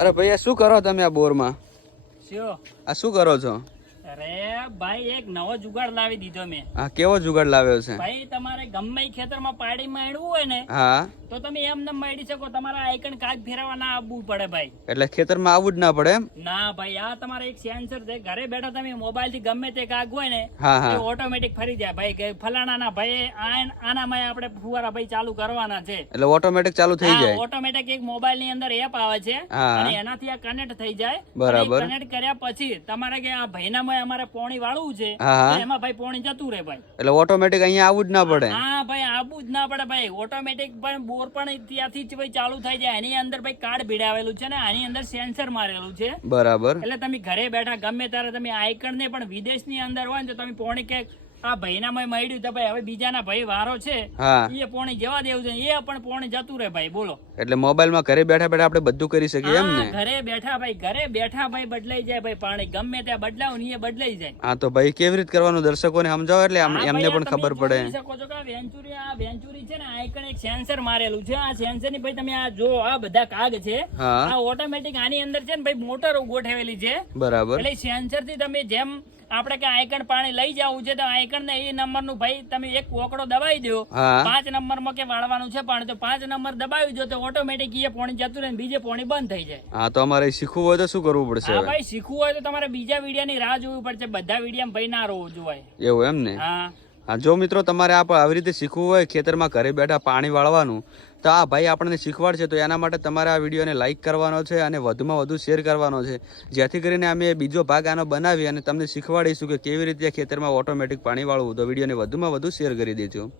અરે ભાઈ શું કરો તમે આ બોરમાં? આ શું કરો છો? અરે ભાઈ એક નવો જુગાડ લાવી દીધો મેં. આ કેવો જુગાડ લાવ્યો છે? ભાઈ તમારે ગમે ખેતરમાં પાડી માંડવું હોય ને હા. તો તમે એમને માડી શકો. તમારા આઈકન કાચ ફેરવવા ના આવવું પડે ભાઈ. એટલે ખેતરમાં આવવું જ ના પડે એમ? ના ભાઈ આ તમારે એક સેન્સર છે. ઘરે બેઠા તમે મોબાઈલથી ગમે તે કાગ હોય ને ઓટોમેટિક ફરી જાય. ભાઈ કે ફલાણા ના ભાઈ આના આનામાં આપણે ફુવારા ભાઈ ચાલુ કરવાના છે. એટલે ઓટોમેટિક ચાલુ થઈ જાય. ઓટોમેટિક એક મોબાઈલની અંદર એપ આવે છે. અને એનાથી આ કનેક્ટ થઈ જાય. બરાબર. કનેક્ટ કર્યા પછી તમારે કે આ ભાઈનામાં અમારે પોણી વાળવું છે એમાં ભાઈ પોણી જતું રહે ભાઈ. એટલે ઓટોમેટિક અહીંયા આવવું જ ના પડે. હા ભાઈ આવું જ ના પડે ભાઈ. ઓટોમેટિક પણ બોર પણ ત્યાંથી જ ભાઈ ચાલુ થાય છે એની અંદર ભાઈ કાર્ડ ભીડાવેલું છે ને આની અંદર સેન્સર મારેલું છે. બરાબર. એટલે તમે ઘરે બેઠા ગમે ત્યારે તમે આઈકણ ને પણ વિદેશની અંદર હોય ને તો તમે પોણી કે આ ભાઈનામાં મળ્યું તો ભાઈ હવે બીજાના ભાઈ વારો છે. એ પોણી જવા દેવું છે. એ પણ પોણી જતું રહે ભાઈ બોલો. એટલે મોબાઈલમાં ઘરે બેઠા બેઠા આપણે બધું કરી શકીએ એમ ને? ઘરે બેઠા ભાઈ ઘરે બેઠા ભાઈ બદલાઈ જાય ભાઈ પાણી ગમે ત્યાં બદલાવ ને એ બદલાઈ જાય. હા તો ભાઈ કેવી રીતે કરવાનું? દર્શકોને સમજાવો એટલે એમને પણ ખબર પડે. શકો છો કે આ વેન્ચુરી આ વેન્ચુરી છે ને આઈકન એક સેન્સર મારેલું છે. આ સેન્સરની ભાઈ તમે આ જો આ બધા કાગ છે. આ ઓટોમેટિક આની અંદર છે ને ભાઈ મોટર ગોઠવેલી છે. બરાબર. એટલે સેન્સરથી તમે જેમ આપણે કે આઈકન પાણી લઈ જવું છે તો આઈકન ને એ નંબરનું ભાઈ તમે એક કોકડો દબાવી દો. પાંચ નંબરમાં કે વાળવાનું છે પાણી તો પાંચ નંબર દબાવી દો તો ઓટોમેટિક એ પાણી જતું રહે બીજે પાણી બંધ થઈ જાય. હા તો અમારે શીખવું હોય તો શું કરવું પડશે હા ભાઈ શીખવું હોય તો તમારે બીજા વિડિયા ની રાહ જોવી પડશે. બધા વિડિયા ભાઈ ના રોવું જોવાય. એવું એમ ને? હા. જો મિત્રો તમારે આ આવી રીતે શીખવું હોય ખેતરમાં ઘરે બેઠા પાણી વાળવાનું તો આ ભાઈ આપણને શીખવાડશે, તો એના માટે તમારે આ વિડીયોને લાઇક કરવાનો છે અને વધુમાં વધુ શેર કરવાનો છે. જેથી કરીને અમે બીજો ભાગ આનો બનાવી અને તમને શીખવાડીશું કે કેવી રીતે ખેતરમાં ઓટોમેટિક પાણી વાળવું તો વિડીયોને વધુમાં વધુ શેર કરી દેજો.